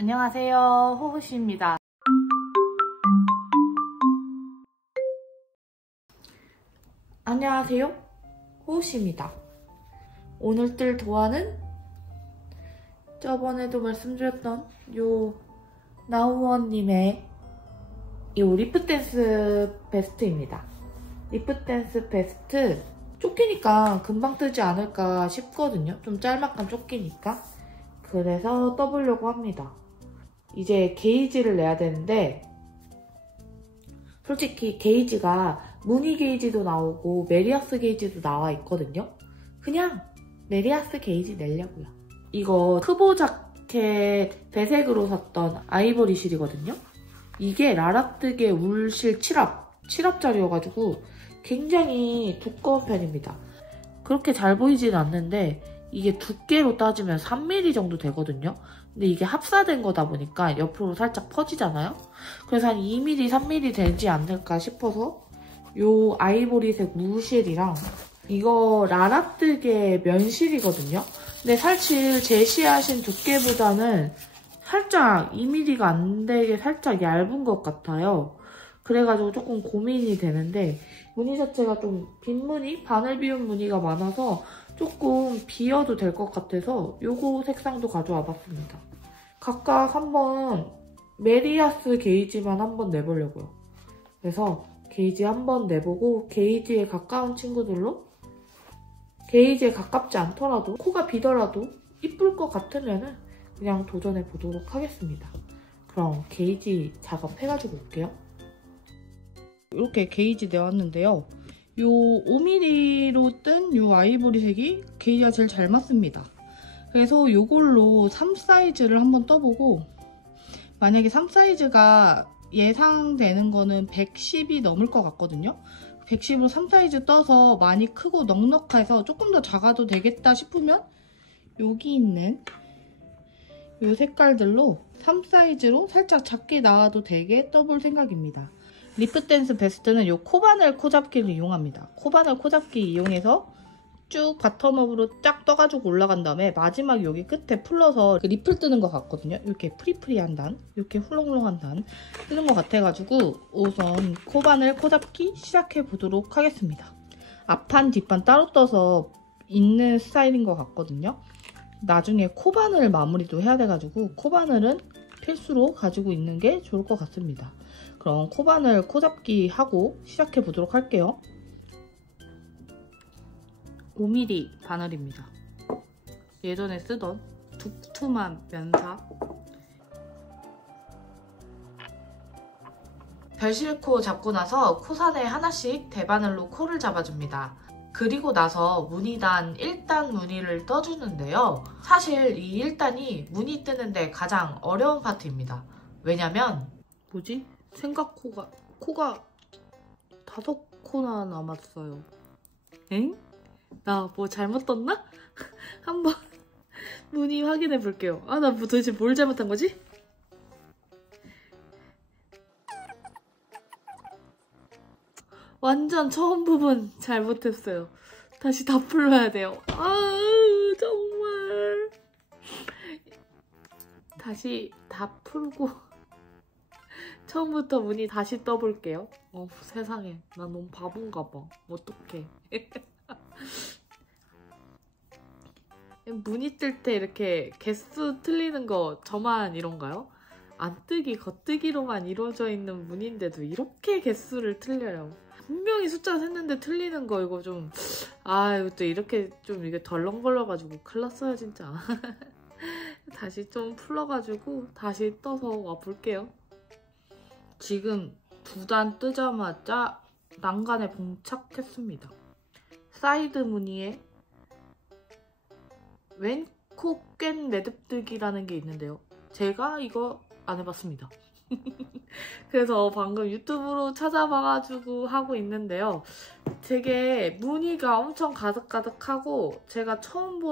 안녕하세요, 호구씨입니다. 안녕하세요, 호구씨입니다. 오늘 뜰 도안은 저번에도 말씀드렸던 요 나우원님의 요 리프댄스 베스트입니다. 리프댄스 베스트 조끼니까 금방 뜨지 않을까 싶거든요. 좀 짤막한 조끼니까. 그래서 떠보려고 합니다. 이제 게이지를 내야 되는데 솔직히 게이지가 무늬 게이지도 나오고 메리아스 게이지도 나와 있거든요. 그냥 메리아스 게이지 내려고요. 이거 크보 자켓 배색으로 샀던 아이보리 실이거든요. 이게 라라뜨게 울실 7합짜리여가지고 굉장히 두꺼운 편입니다. 그렇게 잘 보이진 않는데 이게 두께로 따지면 3mm 정도 되거든요. 근데 이게 합사된 거다 보니까 옆으로 살짝 퍼지잖아요. 그래서 한 2mm, 3mm 되지 않을까 싶어서 요 아이보리색 무실이랑 이거 라라뜨게 면실이거든요. 근데 사실 제시하신 두께보다는 살짝 2mm가 안 되게 살짝 얇은 것 같아요. 그래가지고 조금 고민이 되는데 무늬 자체가 좀 빈무늬? 바늘 비운 무늬가 많아서 조금 비어도 될 것 같아서 요거 색상도 가져와 봤습니다. 각각 한번 메리아스 게이지만 한번 내보려고요. 그래서 게이지 한번 내보고 게이지에 가까운 친구들로 게이지에 가깝지 않더라도 코가 비더라도 이쁠 것 같으면 그냥 도전해 보도록 하겠습니다. 그럼 게이지 작업해가지고 올게요. 이렇게 게이지 내왔는데요. 요 5mm로 뜬 요 아이보리색이 게이지가 제일 잘 맞습니다. 그래서 요걸로 3 사이즈를 한번 떠보고 만약에 3 사이즈가 예상되는 거는 110이 넘을 것 같거든요. 110으로 3 사이즈 떠서 많이 크고 넉넉해서 조금 더 작아도 되겠다 싶으면 여기 있는 요 색깔들로 3 사이즈로 살짝 작게 나와도 되게 떠볼 생각입니다. 리프댄스 베스트는 요 코바늘 코잡기를 이용합니다. 코바늘 코잡기 이용해서 쭉 바텀업으로 쫙 떠가지고 올라간 다음에 마지막 여기 끝에 풀러서 리플 뜨는 것 같거든요. 이렇게 프리프리한 단, 이렇게 훌렁훌렁한 단 뜨는 것 같아가지고 우선 코바늘 코잡기 시작해 보도록 하겠습니다. 앞판 뒷판 따로 떠서 있는 스타일인 것 같거든요. 나중에 코바늘 마무리도 해야 돼가지고 코바늘은 필수로 가지고 있는 게 좋을 것 같습니다. 그럼 코바늘 코잡기 하고 시작해 보도록 할게요. 5mm 바늘입니다. 예전에 쓰던 두툼한 면사. 별실코 잡고 나서 코산에 하나씩 대바늘로 코를 잡아줍니다. 그리고 나서 무늬단 1단 무늬를 떠주는데요. 사실 이 1단이 무늬 뜨는데 가장 어려운 파트입니다. 왜냐면 생각 코가 5코나 남았어요. 엥? 나 뭐 잘못 떴나? 한번 무늬 확인해 볼게요. 아, 나 도대체 뭘 잘못한 거지? 완전 처음 부분 잘못했어요. 다시 다 풀러야 돼요. 아, 정말. 다시 다 풀고 처음부터 무늬 다시 떠볼게요. 세상에. 나 너무 바본가 봐. 어떡해. 무늬 뜰 때 이렇게 개수 틀리는 거 저만 이런가요? 안뜨기, 겉뜨기로만 이루어져 있는 무늬인데도 이렇게 개수를 틀려요. 분명히 숫자 셌는데 틀리는 거 이거 좀... 이것도 이렇게 좀 이게 덜렁거려가지고 큰일 났어요 진짜. 다시 좀 풀러가지고 다시 떠서 와볼게요. 지금 2단 뜨자마자 난간에 봉착했습니다. 사이드 무늬에 왼코 깬 매듭뜨기라는 게 있는데요. 제가 이거 안 해봤습니다. 그래서 방금 유튜브로 찾아봐가지고 하고 있는데요. 되게 무늬가 엄청 가득가득하고 제가 처음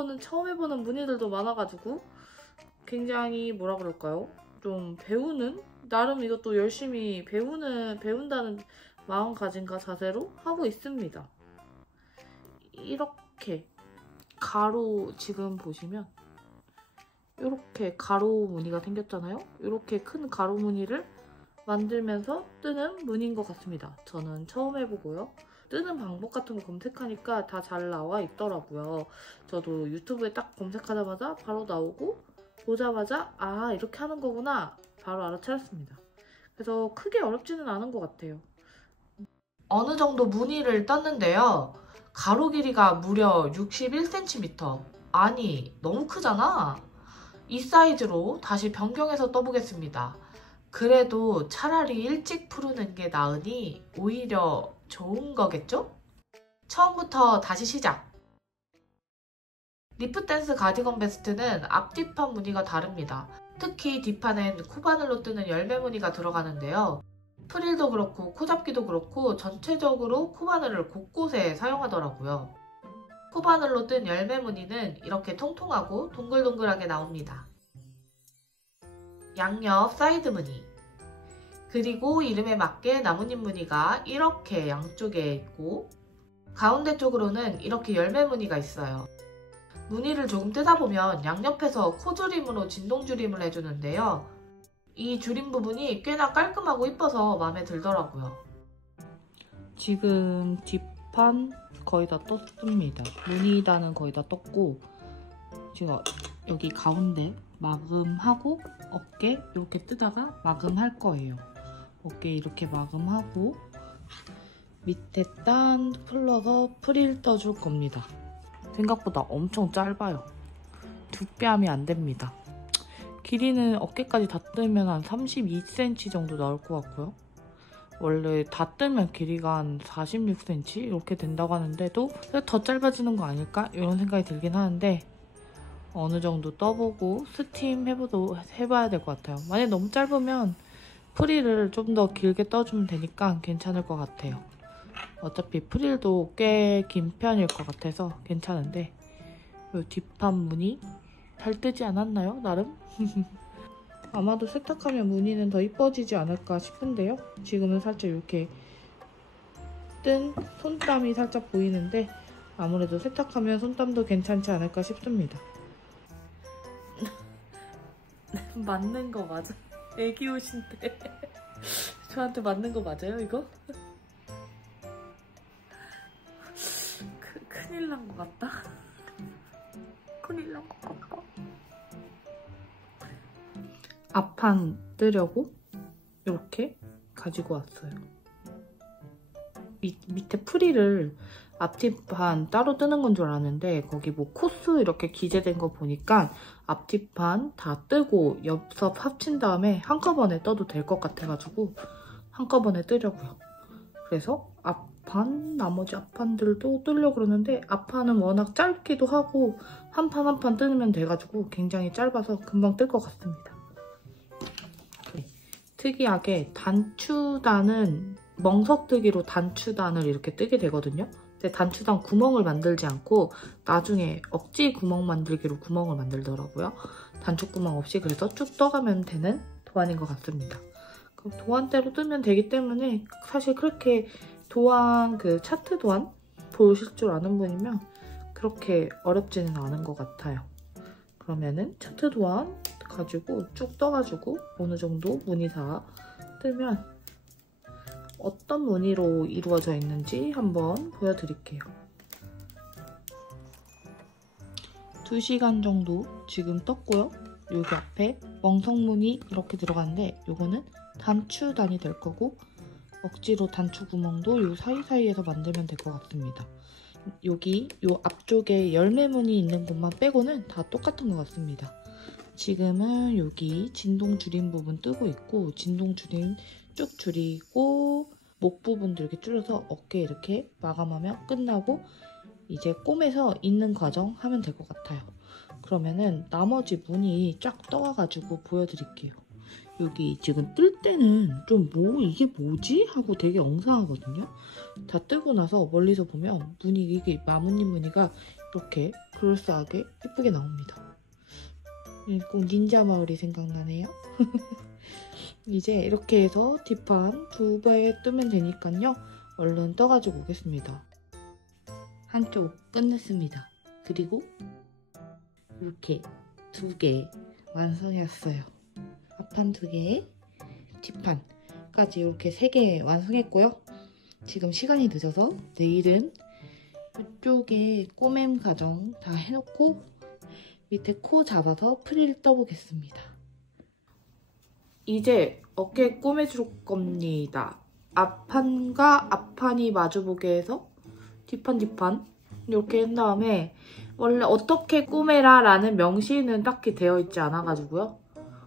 해보는 무늬들도 많아가지고 굉장히 뭐라 그럴까요? 좀 배우는? 나름 이것도 열심히 배운다는 마음가짐과 자세로 하고 있습니다. 이렇게 가로 지금 보시면 이렇게 가로 무늬가 생겼잖아요. 이렇게 큰 가로 무늬를 만들면서 뜨는 무늬인 것 같습니다. 저는 처음 해보고요. 뜨는 방법 같은 거 검색하니까 다 잘 나와 있더라고요. 저도 유튜브에 딱 검색하자마자 바로 나오고 보자마자 아 이렇게 하는 거구나 바로 알아차렸습니다. 그래서 크게 어렵지는 않은 것 같아요. 어느 정도 무늬를 떴는데요. 가로 길이가 무려 61cm. 아니 너무 크잖아. 이 사이즈로 다시 변경해서 떠보겠습니다. 그래도 차라리 일찍 푸르는 게 나으니 오히려 좋은 거겠죠? 처음부터 다시 시작! 리프 댄스 가디건 베스트는 앞뒤판 무늬가 다릅니다. 특히 뒷판엔 코바늘로 뜨는 열매 무늬가 들어가는데요. 프릴도 그렇고 코잡기도 그렇고 전체적으로 코바늘을 곳곳에 사용하더라고요. 코바늘로 뜬 열매 무늬는 이렇게 통통하고 동글동글하게 나옵니다. 양옆 사이드 무늬 그리고 이름에 맞게 나뭇잎 무늬가 이렇게 양쪽에 있고 가운데 쪽으로는 이렇게 열매 무늬가 있어요. 무늬를 조금 뜯다 보면 양옆에서 코줄임으로 진동줄임을 해주는데요. 이 줄임 부분이 꽤나 깔끔하고 이뻐서 마음에 들더라고요. 지금 뒷판 거의 다 떴습니다. 무늬단은 거의 다 떴고 제가 여기 가운데 마금하고 어깨 이렇게 뜨다가 마금할 거예요. 어깨 이렇게 마금하고 밑에 단 풀러서 프릴 떠줄 겁니다. 생각보다 엄청 짧아요. 두 뺨이 안 됩니다. 길이는 어깨까지 다 뜨면 한 32cm 정도 나올 것 같고요. 원래 다 뜨면 길이가 한 46cm 이렇게 된다고 하는데 또 더 짧아지는 거 아닐까? 이런 생각이 들긴 하는데 어느 정도 떠보고 스팀 해봐야 될 것 같아요. 만약에 너무 짧으면 프릴을 좀 더 길게 떠주면 되니까 괜찮을 것 같아요. 어차피 프릴도 꽤 긴 편일 것 같아서 괜찮은데 이 뒷판 무늬 잘 뜨지 않았나요? 나름? 아마도 세탁하면 무늬는 더 이뻐지지 않을까 싶은데요. 지금은 살짝 이렇게 뜬 손땀이 살짝 보이는데 아무래도 세탁하면 손땀도 괜찮지 않을까 싶습니다. 맞는 거 맞아? 애기 옷인데 저한테 맞는 거 맞아요 이거? 큰일 난 것 같다. 큰일 난 것 같다. 앞판 뜨려고 이렇게 가지고 왔어요. 밑에 프릴을 앞뒤판 따로 뜨는 건 줄 알았는데 거기 뭐 코스 이렇게 기재된 거 보니까 앞뒤판 다 뜨고 옆섭 합친 다음에 한꺼번에 떠도 될 것 같아가지고 한꺼번에 뜨려고요. 그래서 앞판, 나머지 앞판들도 뜨려고 그러는데 앞판은 워낙 짧기도 하고 한 판 한 판 뜨면 돼가지고 굉장히 짧아서 금방 뜰 것 같습니다. 특이하게 단추단은 멍석뜨기로 단추단을 이렇게 뜨게 되거든요. 근데 단추단 구멍을 만들지 않고 나중에 억지 구멍 만들기로 구멍을 만들더라고요. 단추구멍 없이 그래서 쭉 떠가면 되는 도안인 것 같습니다. 그럼 도안대로 뜨면 되기 때문에 사실 그렇게 도안, 그 차트 도안 보실 줄 아는 분이면 그렇게 어렵지는 않은 것 같아요. 그러면은 차트 도안 가지고 쭉 떠가지고 어느 정도 무늬 다 뜨면 어떤 무늬로 이루어져 있는지 한번 보여드릴게요. 2시간 정도 지금 떴고요. 여기 앞에 멍석무늬 이렇게 들어가는데 이거는 단추단이 될 거고 억지로 단추 구멍도 요 사이사이에서 만들면 될 것 같습니다. 여기 요 앞쪽에 열매 무늬 있는 곳만 빼고는 다 똑같은 것 같습니다. 지금은 여기 진동 줄임 부분 뜨고 있고 진동 줄임 쭉 줄이고 목 부분도 이렇게 줄여서 어깨 이렇게 마감하면 끝나고 이제 꿰매서 있는 과정 하면 될 것 같아요. 그러면은 나머지 무늬 쫙 떠와가지고 보여드릴게요. 여기 지금 뜰 때는 좀 이게 뭐지? 하고 되게 엉성하거든요. 다 뜨고 나서 멀리서 보면 무늬, 이게 나뭇잎 무늬가 이렇게 그럴싸하게 예쁘게 나옵니다. 꼭 닌자 마을이 생각나네요. 이제 이렇게 해서 뒷판 2배 뜨면 되니까요. 얼른 떠가지고 오겠습니다. 한쪽 끝냈습니다. 그리고 이렇게 2개 완성했어요. 앞판 2개, 뒷판까지 이렇게 3개 완성했고요. 지금 시간이 늦어서 내일은 이쪽에 꼬맴 가정 다 해놓고 밑에 코 잡아서 프릴 떠보겠습니다. 이제 어깨 꼬매줄 겁니다. 앞판과 앞판이 마주보게 해서 뒷판 이렇게 한 다음에 원래 어떻게 꼬매라 라는 명시는 딱히 되어 있지 않아가지고요.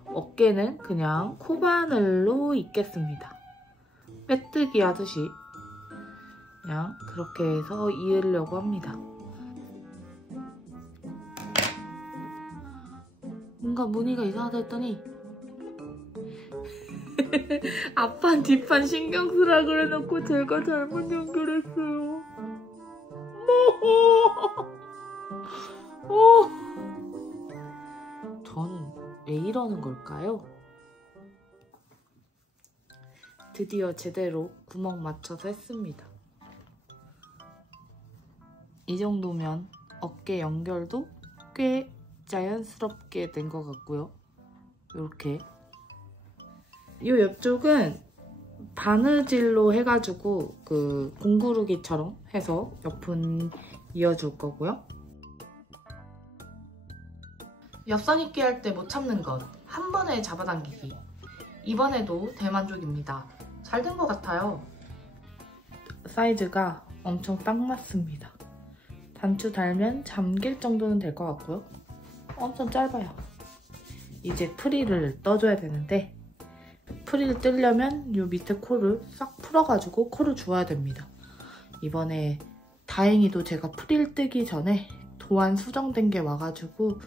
어깨는 그냥 코바늘로 입겠습니다. 빼뜨기 하듯이 그냥 그렇게 해서 이으려고 합니다. 뭔가 무늬가 이상하다 했더니 앞판 뒷판 신경 쓰라 그래놓고 제가 잘못 연결했어요. 저는 왜 이러는 걸까요? 드디어 제대로 구멍 맞춰서 했습니다. 이 정도면 어깨 연결도 꽤 자연스럽게 된 것 같고요. 이렇게 이 옆쪽은 바느질로 해가지고 그 공구르기처럼 해서 옆은 이어줄 거고요. 옆선 입기 할 때 못 참는 것, 한 번에 잡아당기기. 이번에도 대만족입니다. 잘 된 것 같아요. 사이즈가 엄청 딱 맞습니다. 단추 달면 잠길 정도는 될 것 같고요. 엄청 짧아요. 이제 프릴을 떠줘야 되는데 프릴 뜨려면 이 밑에 코를 싹 풀어가지고 코를 주어야 됩니다. 이번에 다행히도 제가 프릴 뜨기 전에 도안 수정된 게 와가지고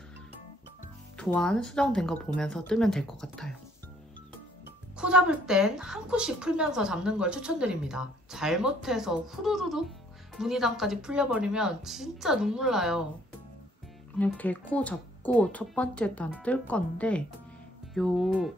도안 수정된 거 보면서 뜨면 될 것 같아요. 코 잡을 땐 한 코씩 풀면서 잡는 걸 추천드립니다. 잘못해서 후루루룩 무늬단까지 풀려버리면 진짜 눈물 나요. 이렇게 코 잡고 첫 번째 단 뜰 건데 요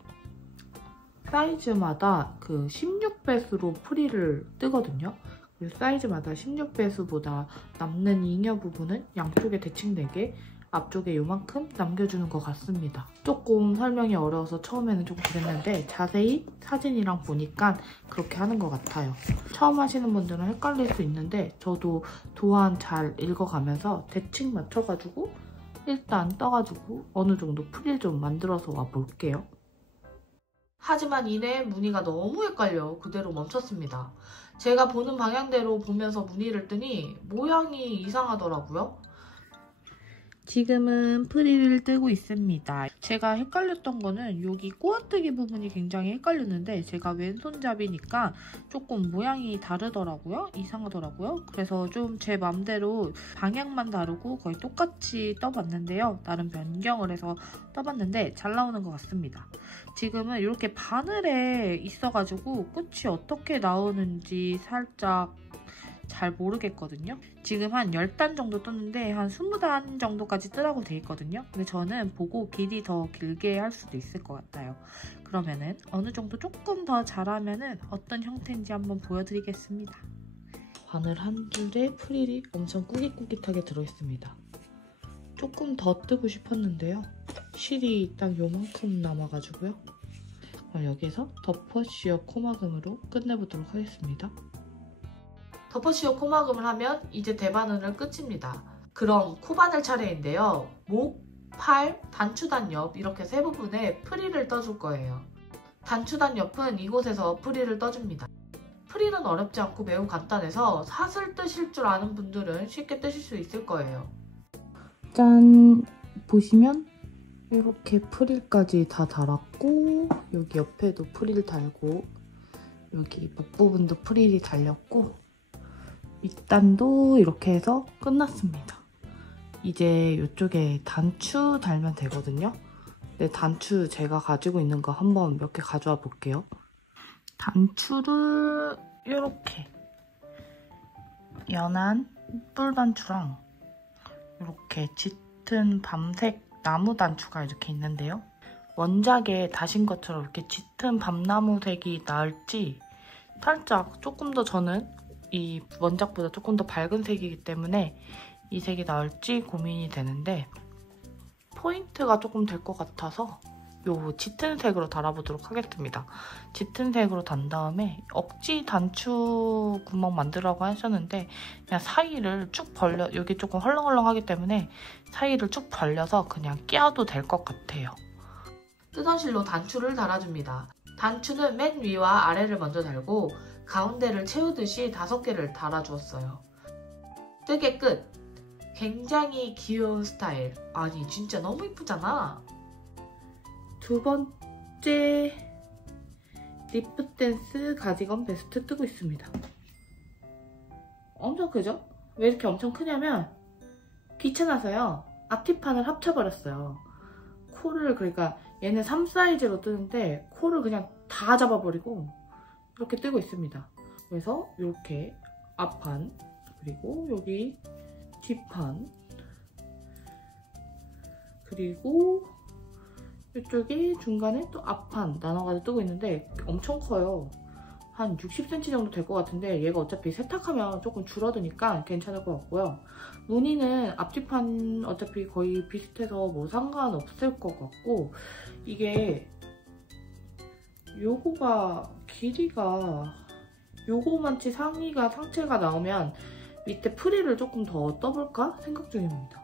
사이즈마다 그 16배수로 프릴을 뜨거든요. 그래서 사이즈마다 16배수보다 남는 잉여 부분은 양쪽에 대칭 4개, 앞쪽에 요만큼 남겨주는 것 같습니다. 조금 설명이 어려워서 처음에는 좀 그랬는데 자세히 사진이랑 보니까 그렇게 하는 것 같아요. 처음 하시는 분들은 헷갈릴 수 있는데 저도 도안 잘 읽어가면서 대칭 맞춰가지고 일단 떠가지고 어느 정도 프릴 좀 만들어서 와볼게요. 하지만 이내 무늬가 너무 헷갈려 그대로 멈췄습니다. 제가 보는 방향대로 보면서 무늬를 뜨니 모양이 이상하더라고요. 지금은 프릴을 뜨고 있습니다. 제가 헷갈렸던 거는 여기 꼬아뜨기 부분이 굉장히 헷갈렸는데 제가 왼손잡이니까 조금 모양이 다르더라고요. 이상하더라고요. 그래서 좀 제 맘대로 방향만 다르고 거의 똑같이 떠봤는데요. 나름 변경을 해서 떠봤는데 잘 나오는 것 같습니다. 지금은 이렇게 바늘에 있어가지고 끝이 어떻게 나오는지 살짝 잘 모르겠거든요. 지금 한 10단 정도 떴는데 한 20단 정도까지 뜨라고 돼 있거든요. 근데 저는 보고 길이 더 길게 할 수도 있을 것 같아요. 그러면은 어느 정도 조금 더 잘하면은 어떤 형태인지 한번 보여드리겠습니다. 바늘 한 줄에 프릴이 엄청 꾸깃꾸깃하게 들어있습니다. 조금 더 뜨고 싶었는데요. 실이 딱 요만큼 남아가지고요. 그럼 여기서 덮어씌워 코막음으로 끝내보도록 하겠습니다. 덮어씌워 코막음을 하면 이제 대바늘은 끝입니다. 그럼 코바늘 차례인데요. 목, 팔, 단추단 옆 이렇게 세 부분에 프릴을 떠줄 거예요. 단추단 옆은 이곳에서 프릴을 떠줍니다. 프릴은 어렵지 않고 매우 간단해서 사슬 뜨실 줄 아는 분들은 쉽게 뜨실 수 있을 거예요. 짠! 보시면 이렇게 프릴까지 다 달았고 여기 옆에도 프릴 달고 여기 목부분도 프릴이 달렸고 밑단도 이렇게 해서 끝났습니다. 이제 이쪽에 단추 달면 되거든요. 근데 단추 제가 가지고 있는 거 한번 몇 개 가져와 볼게요. 단추를 이렇게 연한 뿔단추랑 이렇게 짙은 밤색 나무 단추가 이렇게 있는데요. 원작에 다신 것처럼 이렇게 짙은 밤나무색이 나을지 살짝 조금 더 저는 이 원작보다 조금 더 밝은 색이기 때문에 이 색이 나을지 고민이 되는데 포인트가 조금 될 것 같아서 요 짙은 색으로 달아보도록 하겠습니다. 짙은 색으로 단 다음에 억지 단추 구멍 만들라고 하셨는데 그냥 사이를 쭉 벌려, 여기 조금 헐렁헐렁하기 때문에 사이를 쭉 벌려서 그냥 끼워도 될 것 같아요. 뜨던 실로 단추를 달아줍니다. 단추는 맨 위와 아래를 먼저 달고 가운데를 채우듯이 5개를 달아주었어요. 뜨개 끝! 굉장히 귀여운 스타일. 아니 진짜 너무 이쁘잖아. 두 번째 리프댄스 가디건 베스트 뜨고 있습니다. 엄청 크죠? 왜 이렇게 엄청 크냐면 귀찮아서요. 앞뒤판을 합쳐버렸어요. 코를 그러니까 얘는 3 사이즈로 뜨는데 코를 그냥 다 잡아버리고 이렇게 뜨고 있습니다. 그래서 이렇게 앞판 그리고 여기 뒷판 그리고 이쪽에 중간에 또 앞판 나눠가지고 뜨고 있는데 엄청 커요. 한 60cm 정도 될 것 같은데 얘가 어차피 세탁하면 조금 줄어드니까 괜찮을 것 같고요. 무늬는 앞뒤판 어차피 거의 비슷해서 뭐 상관없을 것 같고 이게 요거가 길이가 요거만치 상체가 나오면 밑에 프릴을 조금 더 떠볼까 생각 중입니다.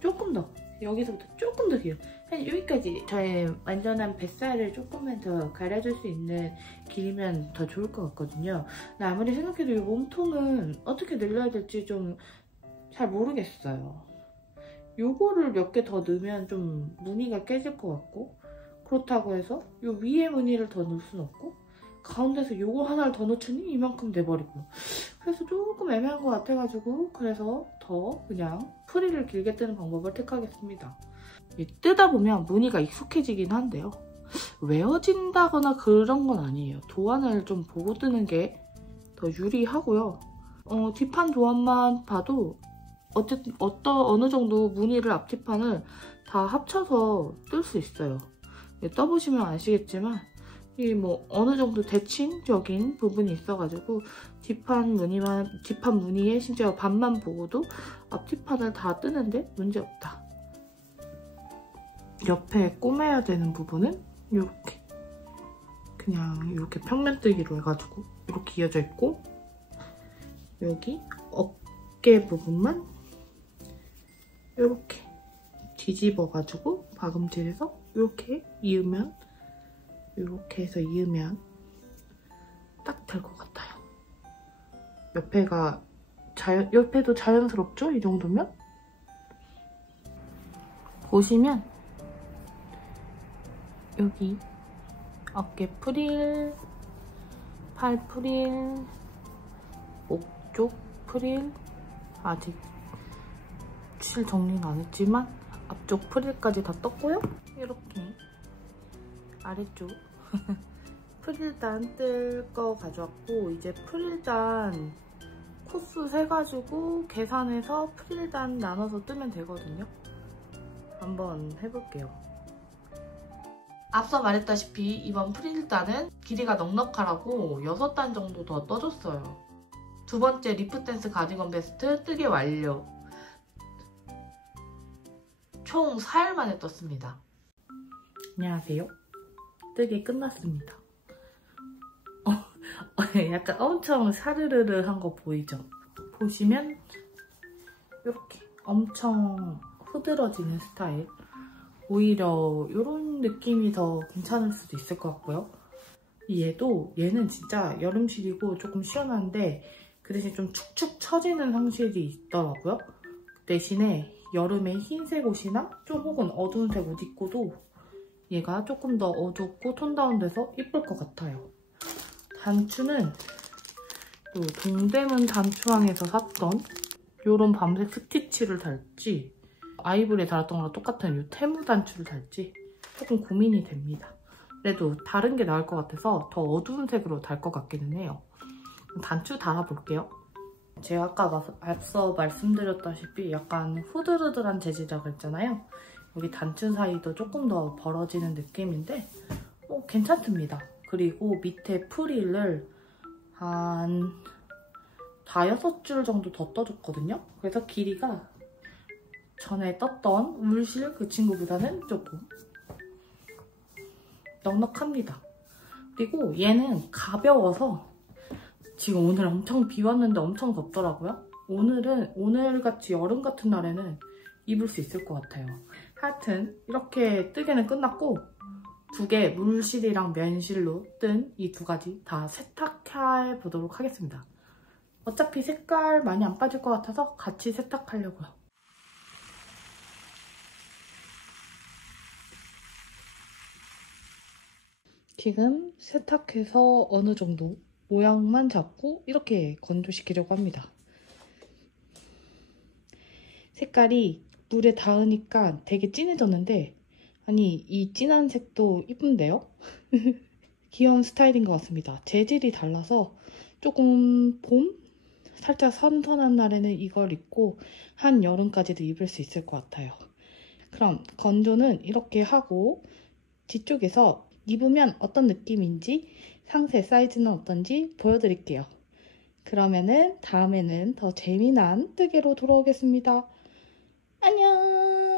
조금 더 여기서부터 조금 더 길어. 한 여기까지 저의 완전한 뱃살을 조금만 더 가려줄 수 있는 길이면 더 좋을 것 같거든요. 근데 아무리 생각해도 이 몸통은 어떻게 늘려야 될지 좀 잘 모르겠어요. 요거를 몇 개 더 넣으면 좀 무늬가 깨질 것 같고 그렇다고 해서 요 위에 무늬를 더 넣을 순 없고 가운데서 요거 하나를 더 넣자니 이만큼 돼버리고 그래서 조금 애매한 것 같아가지고 그래서 더 그냥 프릴을 길게 뜨는 방법을 택하겠습니다. 뜨다 보면 무늬가 익숙해지긴 한데요. 외워진다거나 그런 건 아니에요. 도안을 좀 보고 뜨는 게 더 유리하고요. 뒷판 도안만 봐도 어쨌든 어느 정도 무늬를 앞뒤판을 다 합쳐서 뜰 수 있어요. 떠보시면 아시겠지만 이 뭐 어느 정도 대칭적인 부분이 있어가지고 뒷판 무늬에 심지어 반만 보고도 앞뒤판을 다 뜨는데 문제없다. 옆에 꼬매야 되는 부분은 이렇게 그냥 이렇게 평면뜨기로 해가지고 이렇게 이어져 있고 여기 어깨 부분만 이렇게 뒤집어가지고 박음질해서 이렇게 이으면 이렇게 해서 이으면 딱 될 것 같아요. 옆에도 자연스럽죠? 이 정도면? 보시면 여기 어깨 프릴, 팔 프릴, 목 쪽 프릴 아직 실 정리는 안 했지만 앞쪽 프릴까지 다 떴고요. 이렇게 아래쪽 프릴단 뜰 거 가져왔고 이제 프릴단 코수 세가지고 계산해서 프릴단 나눠서 뜨면 되거든요. 한번 해볼게요. 앞서 말했다시피 이번 프릴단은 길이가 넉넉하라고 6단 정도 더 떠줬어요. 두 번째 리프댄스 가디건 베스트 뜨개 완료. 총 4일 만에 떴습니다. 안녕하세요. 뜨개 끝났습니다. 약간 엄청 사르르르한 거 보이죠? 보시면 이렇게 엄청 흐드러지는 스타일. 오히려 이런 느낌이 더 괜찮을 수도 있을 것 같고요. 얘는 진짜 여름실이고 조금 시원한데 그 대신 좀 축축 처지는 성실이 있더라고요. 대신에 여름에 흰색 옷이나 좀 혹은 어두운 색 옷 입고도 얘가 조금 더 어둡고 톤 다운돼서 이쁠 것 같아요. 단추는 또 동대문 단추항에서 샀던 이런 밤색 스티치를 달지 아이보리에 달았던 거랑 똑같은 이 테무 단추를 달지 조금 고민이 됩니다. 그래도 다른 게 나을 것 같아서 더 어두운 색으로 달 것 같기는 해요. 단추 달아볼게요. 제가 아까 앞서 말씀드렸다시피 약간 후들후들한 재질이라고 했잖아요. 여기 단추 사이도 조금 더 벌어지는 느낌인데 괜찮습니다. 그리고 밑에 프릴을 한 5-6줄 정도 더 떠줬거든요. 그래서 길이가 전에 떴던 울실 그 친구보다는 조금 넉넉합니다. 그리고 얘는 가벼워서 지금 오늘 엄청 비 왔는데 엄청 덥더라고요. 오늘같이 여름 같은 날에는 입을 수 있을 것 같아요. 하여튼 이렇게 뜨개는 끝났고 두 개 물실이랑 면실로 뜬 이 두 가지 다 세탁해 보도록 하겠습니다. 어차피 색깔 많이 안 빠질 것 같아서 같이 세탁하려고요. 지금 세탁해서 어느 정도 모양만 잡고 이렇게 건조시키려고 합니다. 색깔이 물에 닿으니까 되게 진해졌는데 아니 이 진한 색도 이쁜데요? 귀여운 스타일인 것 같습니다. 재질이 달라서 조금 봄? 살짝 선선한 날에는 이걸 입고 한여름까지도 입을 수 있을 것 같아요. 그럼 건조는 이렇게 하고 뒤쪽에서 입으면 어떤 느낌인지 상세 사이즈는 어떤지 보여드릴게요. 그러면은 다음에는 더 재미난 뜨개로 돌아오겠습니다. 안녕!